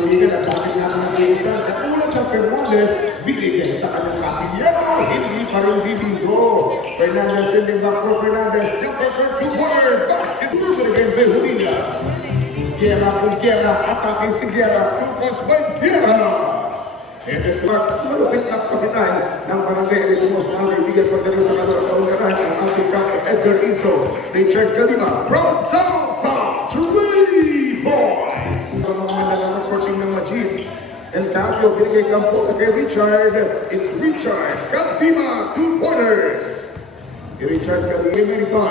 kaibigan at bakit natin nakikita. Katulad ng Fernandez, binigay sa kanyang kapilya. Hindi pa rin bibinggo. Fernandez sending back for Fernandez. Jumper for two-pointer. Basket. Again, Behulina. Guerra con Guerra. Atake si Guerra. Two points by Guerra. And the clock, malupit na kapitan ng barangay Elimos na kaibigan pagdating sa kanila kaungaran ang ating kapit Edgar Izzo. Richard Calima. From South 3 points. Ang mga nalalang courting ng Majid. El Capio, binigay kampo na kay Richard. It's Richard Calima, 2-pointers. Richard Calima,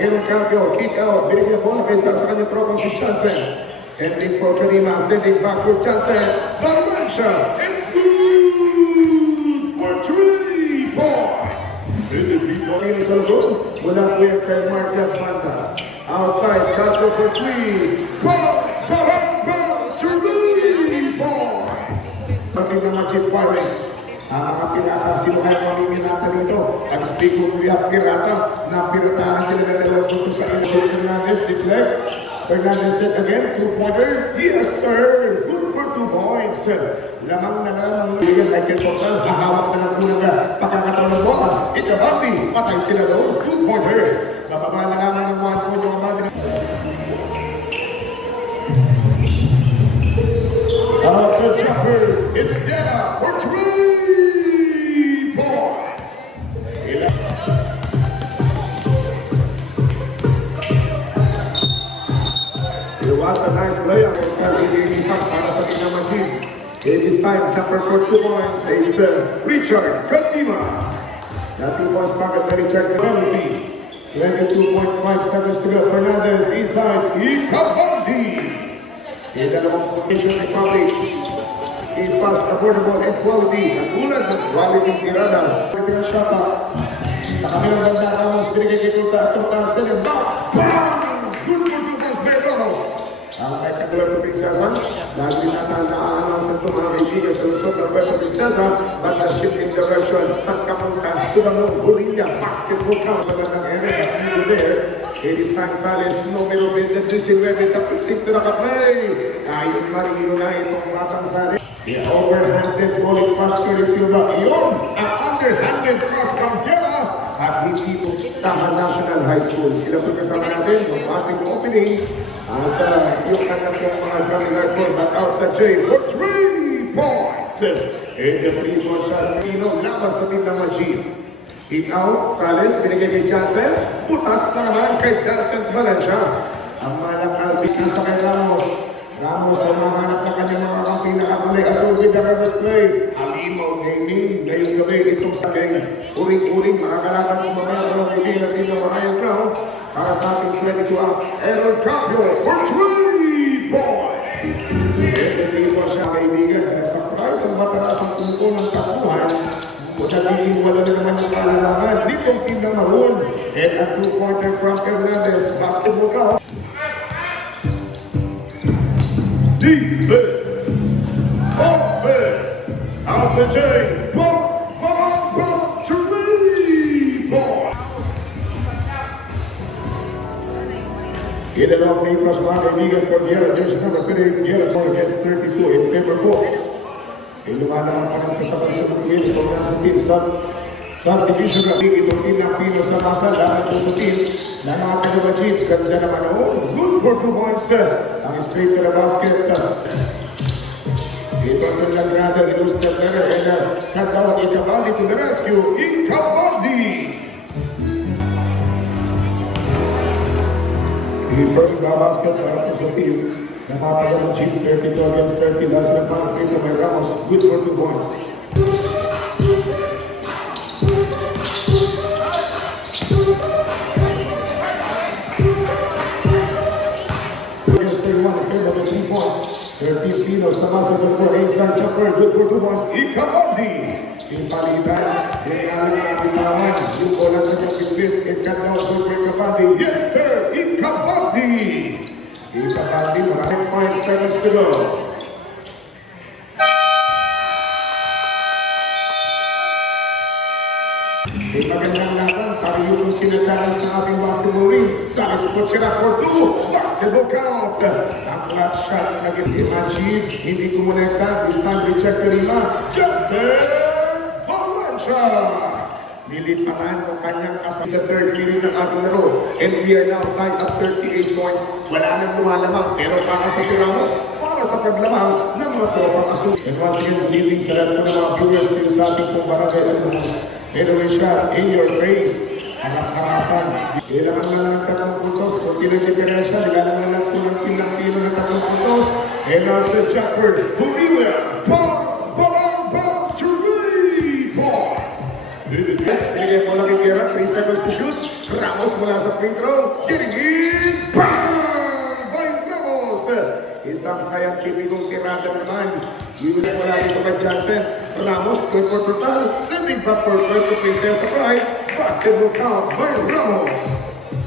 El Capio, kick out. Binigay po na kay sa kanyang tropang si Chansen. Sending for Calima, sending back for Chansen. Barmansha, it's good for 3 points. In the 3-point is good. Mula po yung kay Mark Banda. Outside, Capio for 3. Bang, 3 points. Pati ng Majid Pirates. Ang mga pinakasinuhay ng miminata dito. Ang speak of pirata, na piratahan sila na dalawang punto sa Fernandez, deflect. Fernandez said again, 2-pointer. Yes, sir. Good for 2 points. Lamang na lamang bigyan kay Total. Hahawak na lang muna ka. Pakakataon ng bola. Ikabati. Patay sila doon. 2-pointer. Bababa na lamang ng 1 point yung abati. Out to Jumper. It's Della for 3 points. It was a nice layup. Isang para sa Majid. This time, Jumper for 2 points. It's Richard Calima. That 2 points pocket by Richard Calima. 22.5 seconds to go. Fernandez inside. Ikabandi. In dalawang position Republic. He's fast, affordable, and quality. Ang ulan ng quality tirada. Tingnan siya pa. Sa kanilang banda, Ramos, binigay kay Tuta. Tuta, send back. Bang! Good for 2 points by Ramos. Ang rectangular Prinsesa, lagi nataan sa mga kaibigan sa lusot ng Puerto Princesa, but the shift in direction, San Capunta, to the moon, Bolivia, basketball count sa bandang ere, at you there, it is Gonzales, numero 20, 19, tapiksik to nakaplay. Ayun marino na itong batang sari. The overhanded bowling pass to Silva. Iyon, ang underhanded pass from Guerra at hindi po Tahan National High School. Sila po kasama natin ng ating opening sa yung kanyang mga drumming hardcore back out sa J for 3 points. And the 3-point shot, laban sa team ng Majid. Kick out, Sales, binigay kay Jansen. Putas na naman kay Jansen Valencia. Ang malakal, sa kay Ramos. Ramos ang mahanap na kanyang mga kamping nakakulay. Asol with the reverse play. Alimaw gaming. Ngayong gabi itong sagay. Uring-uring, makakalaban ng mga mga kaibigan at dito Ryan Browns. Para sa ating 22-up. Aaron Capio for 3 points. Ito siya kaibigan. Sa kahit ang matalas ang tungkol ng tapuhan. Madaling wala na naman yung kalalangan. Ditong team na maroon. And a 2-pointer from Fernandez. Basketball count. Defense, offense, Alpha J, boom, 3 points. Ginagawa kay Plus mga kaibigan for Guerra, there's number 3, Guerra for against 32 in favor po. Ilumanaman pa ng kasama sa mga itong nasa team substitution na itong team ng Pino sa masa dahil po sa team na mga Majid. Ganda naman good for 2 points. Ang straight to the basket. Ito ang naglagrada, ilus na player, and Katawa Ikabandi to the rescue. Ikabandi! First basket para po sa team. Nakapagod ang Majid, 32 against 30. Last na pa, Pino by Ramos. Good for 2 points. Pino sa masa sa 4 San Chopper, good for 2 points. Ikabandi! Ipalitan, inalit ang bitawan. Yung bola sa kapitbit, ikataw for Ikabandi. Yes sir, Ikabandi! Ikabandi, 5 seconds to go. Magandang laban, tayo yung sinachallenge ng ating basketball ring. Salis po sila for 2. Basketball count. Ang flat shot na achieve. Hindi kumonekta. This time recheck ko nila. Johnson Valencia. Nilipanan ng kanyang kasama sa third period ng ating laro. And we are now tied up 38 points. Wala nang lumalamang. Pero para sa si Ramos, para sa paglamang ng mga tropang asul. And once again, leading sa lahat ng mga viewers dito sa ating pong barangay at bukas. Anyway shot, in your face. Harap-harapan. Kailangan na lang ng 3 puntos. Kung pinag-diferensya, nilalang na lang ng pilang kilo ng 3 puntos. And now sa Jackford, Humila, bang, 3 points. Yes, binigay mo lang kay Gerard, 3 seconds to shoot. Ramos mula sa free throw. Dinigin, bang! By Ramos. Isang sayang tipikong tirada naman. Use mo lang ito kay Johnson. Ramos, going for total. Sending back for to Princesa Pride. Basketball count by Ramos.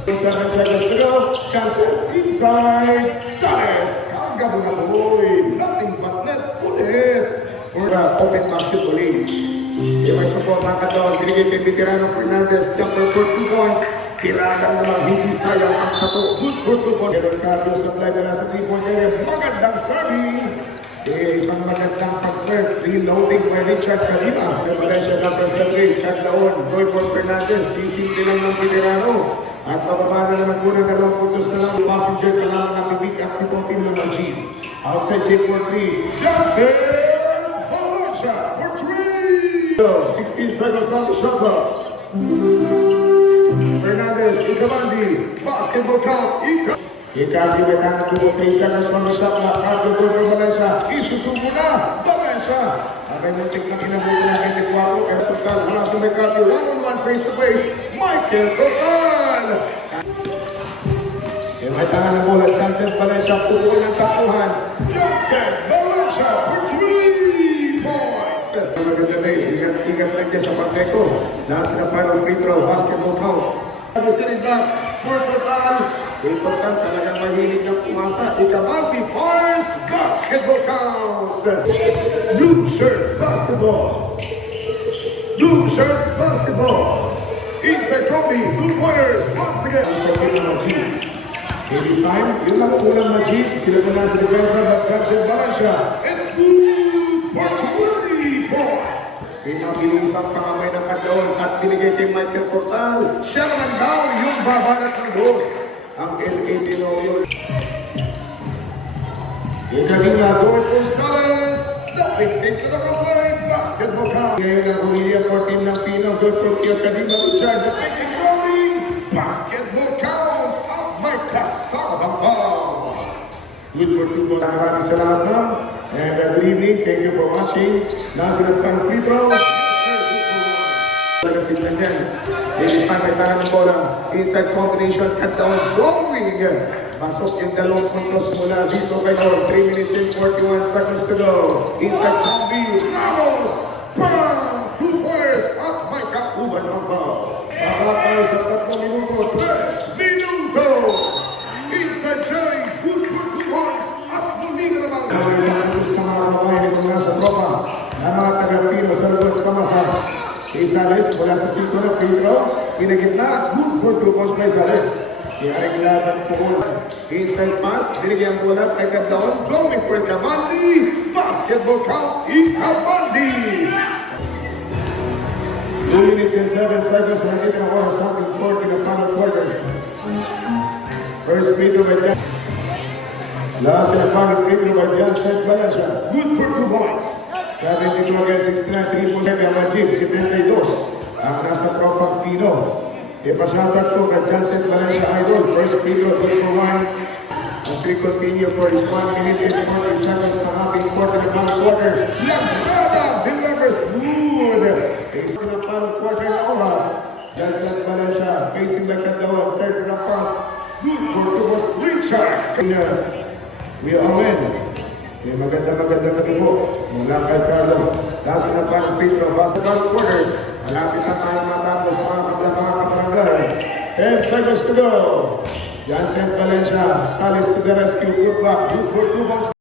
7 seconds to go. Johnson inside. Sares. Kagabo na boy. Nothing but net. Ulit. For the open basketball league. May support ng katawan. Binigay kay Veterano Fernandez. Jumper for 2 points. Tirada naman. Hindi sayang ang sato. Good for 2 points. Meron Carlos supply na nasa 3-point area. Magandang serving. Isang magandang pag-serve, reloading by Richard Calima. Valencia number 7, Chad Laon, Roy Paul Fernandez, sisindi lang ng Veterano. At bababa na naman po ng 2 puntos na lang. Passenger na lang ang pick up nitong team ng Majid. Outside Jake for 3, Johnson Valencia for 3. 16 seconds on the shot clock. Fernandez, Ikamandi, basketball count, Icardi Betana to 3 seconds on the shot clock. Cardo Gordo Valencia. Isusubo na. Valencia. Abay muntik na kinabuti ng 24. Pero total. Wala si Icardi. 1-on-1 face to face. Michael Total. May tangan ng bola. Johnson Valencia. Pupuin ng takbuhan. Johnson Valencia for 3 points. Maganda na eh. Ingat lang dyan sa pagdeko. Nasa na final free throw. Basketball count. Sinin back for Total. Total talagang mahilig ng pumasa. Ikamati Pars basketball count. Blue shirts basketball. Blue shirts basketball. Inside Kobe, 2 pointers once again. This time, yung nakukulang Majid, sila muna sa depensa ng Johnson Valencia. It's good for 20 points. Pinabilis ang pangamay ng Kadlaon at binigay kay Michael Portal. Siya naman daw yung babanat ng boss. Ang LA Tinoyo. Igaling na Dorothy Gonzalez. The big save to the complete basketball count. Ngayon ang Humilia 14 ng Pino. Good for Tio Kadima Richard. The big and rolling basketball count. At may kasabang foul. Good for 2 balls. Maraming salamat na. And good evening. Thank you for watching. Nasunod pang free throw. This time may tangan ng bola. Inside combination, cut down, going. Pasok yung 2 puntos mula dito kay Lord. 3 minutes and 41 seconds to go. Inside combi, Ramos. Bang! 2 pointers at may kakuban ng foul. Pakakay sa 3 minuto. 3 minutos. Inside Jay, good for 2 points at muling naman. Isang gusto mga kabayan ito nga sa tropa. Ang mga taga-Pino sa loob sa masa. Isales mula sa 5 na free throw. Pinagitna, good for 2 points by Isales. Iharing laban po. Inside pass, binigyan bola kay Kadlaon. Going for Ikamandi. Basketball count, Ikamandi. 2 minutes and 7 seconds. Nakita na oras sa ating court in the final quarter. First free throw by Jan. Last and final free throw by Johnson Valencia. Good for 2 points. 72 against 69, 3 points kay Majid, 72. Ang nasa tropang Pino. Ipasyatak po kay Johnson Valencia Idol. First free throw, 2 for 1. As we continue for this 1 minute and 40 seconds na ating quarter and final quarter. Lagrada delivers good. Isa na final quarter na oras. Johnson Valencia facing the Kadlaon. Third na pass. Good for Tubos Richard. We are win. Maganda kami po. Mula kay Carlo. Last na pang free throw. Basketball quarter. Malapit na tayo matapos mga kabarangay. 10 seconds to go. Johnson Valencia. Salis to the rescue. Good back. Good for 2 balls.